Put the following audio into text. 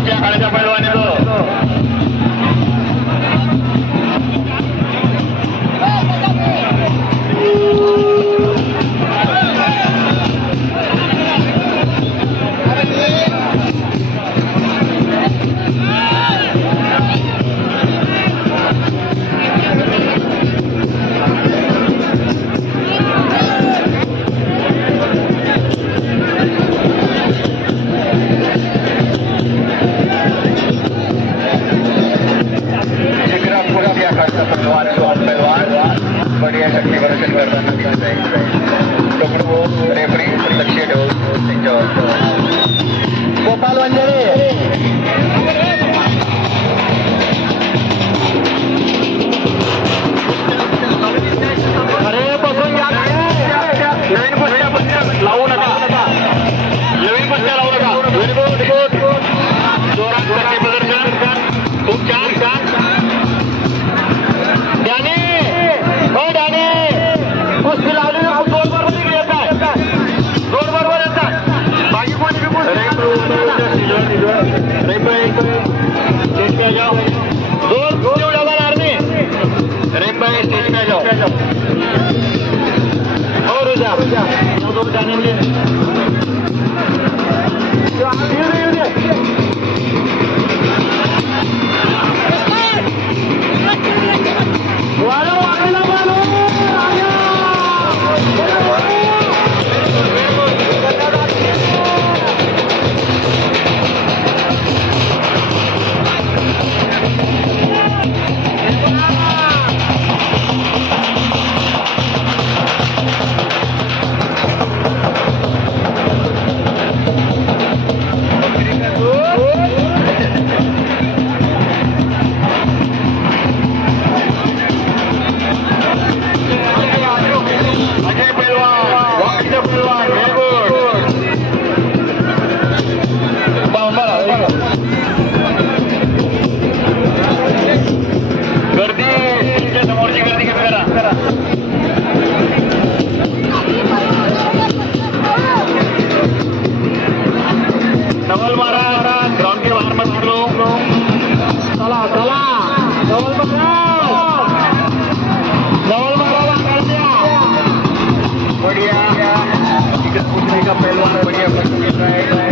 आमच्या काळाच्या पैलवानी बढ़िया शक्ती प्रदर्शन करताना दिसत आहे. डॉक्टर रेफरी लक्ष ठेवून त्यांच्यावर गोपाल वंजारे अरे बसून या नवीन कुस्त्या लावू नका नवीन कुस्त्या लावू नका व्हेरी गुड जोरात शक्ती प्रदर्शन खूप छान छान कुस्ती लावली दोन बरोबर येतात दोन बरोबर येतात बाकी कोणी स्टेज पे जाओ दोन उडाला आर्मी रेमबाई स्टेज पे जाओ और रुजा दोन जानेंगे बढ़िया पहलवान बढ़िया